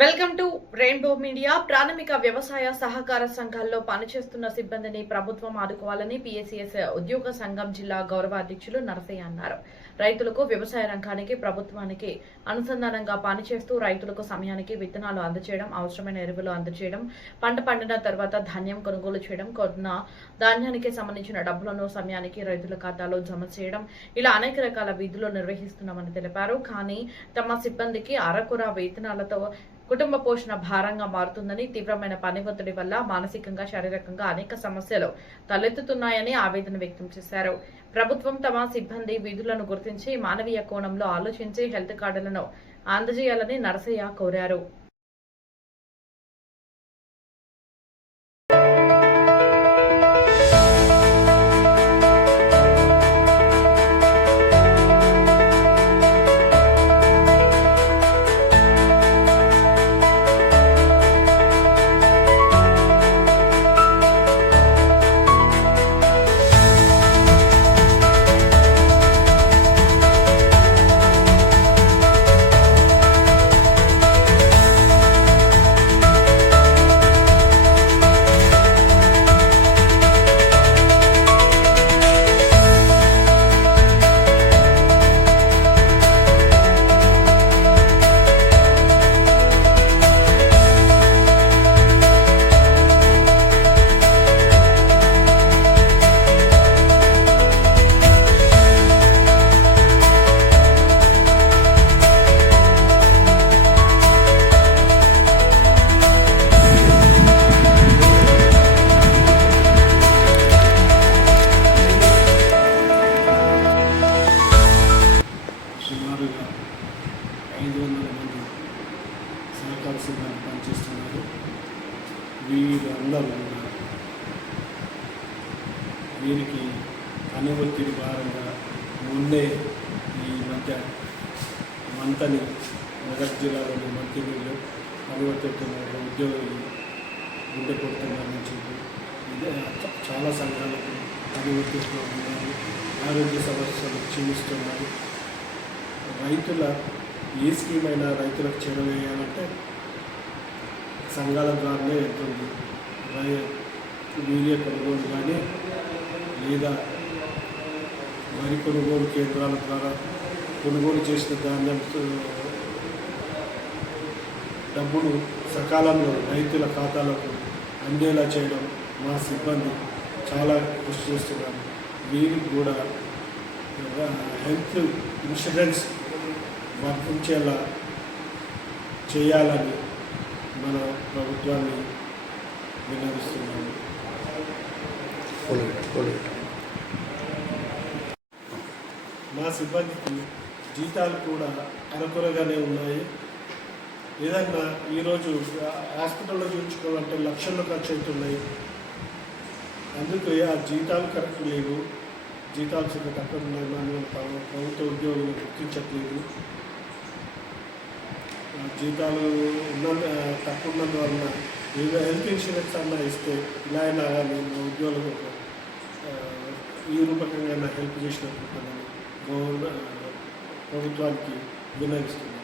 Welcome to rainbow media. ప్రాథమిక వ్యవసాయ సహకార సంఘాల్లో పనిచేస్తున్న సిబ్బందిని ప్రభుత్వం ఆదుకోవాలని పిఎస్సిఎస్ ఉద్యోగ సంఘం జిల్లా గౌరవ అధ్యక్షులు నరసయ్య అన్నారు. రైతులకు వ్యవసాయ రంగానికి ప్రభుత్వానికి అనుసంధానంగా పనిచేస్తూ రైతులకు సమయానికి విత్తనాలు అందజేయడం, అవసరమైన ఎరువులు అందజేయడం, పంట పండిన తర్వాత ధాన్యం కొనుగోలు చేయడం, కొన్న ధాన్యానికి సంబంధించిన డబ్బులను సమయానికి రైతుల ఖాతాలో జమ చేయడం, ఇలా అనేక రకాల విధులు నిర్వహిస్తున్నామని తెలిపారు. కానీ తమ సిబ్బందికి అరకొర వేతనాలతో కుటుంబ పోషణ భారంగా మారుతుందని, తీవ్రమైన పని ఒత్తిడి వల్ల మానసికంగా, శారీరకంగా అనేక సమస్యలు తలెత్తుతున్నాయని ఆవేదన వ్యక్తం చేశారు. ప్రభుత్వం తమ సిబ్బంది విధులను గుర్తించి మానవీయ కోణంలో ఆలోచించి హెల్త్ కార్డులను అందజేయాలని నరసయ్య కోరారు. సుమారుగా 500 మంది సహకార సిబ్బంది పనిచేస్తున్నారు. వీరందరూ వీరికి పని ఒత్తిడి భారంగా ముందే ఈ మధ్య మంతని మెదక్ జిల్లాలోని మంత్రిలో పని ఒత్తిడితో ఉద్యోగులు గుండె కొడుతున్నారని చెప్పి చాలా సంఘాలకు పని ఒత్తిడితో ఉన్నారు. ఆరోగ్య సమస్యలు క్షీణిస్తున్నారు. రైతుల ఏ స్కీమ్ అయినా రైతులకు చేరవేయాలంటే సంఘాల ద్వారానే వెళ్తుంది. యూరియా కొనుగోలు కానీ లేదా వరి కొనుగోలు కేంద్రాల ద్వారా కొనుగోలు చేసిన ధాన్యం డబ్బులు సకాలంలో రైతుల ఖాతాలకు అందేలా చేయడం మా సిబ్బంది చాలా కృషి చేస్తున్నారు. వీరికి కూడా హెల్త్ ఇన్సూరెన్స్ వర్తించేలా చేయాలని మన ప్రభుత్వాన్ని విన్నవిస్తున్నాము. మా సిబ్బందికి జీతాలు కూడా అరకొరగానే ఉన్నాయి. ఏదన్నా ఈరోజు హాస్పిటల్లో చూపించుకోవాలంటే లక్షల్లో ఖర్చు అవుతున్నాయి. అందుకే ఆ జీతాలు కరెక్ట్ లేవు. జీతాలు చాలా తక్కువ ఉన్నాయి. మనం ప్రభుత్వ ఉద్యోగులు గుర్తించట్లేదు. జీతాలు తక్కువ ఉన్నందువలన ఏదో హెల్త్ ఇన్సూరెన్స్ అన్నా ఇస్తే ఇలా అయినా కానీ ఉద్యోగులకు ఈ రూపకంగా హెల్ప్ చేసినట్టు ప్రభుత్వానికి విన్నవిస్తున్నాను.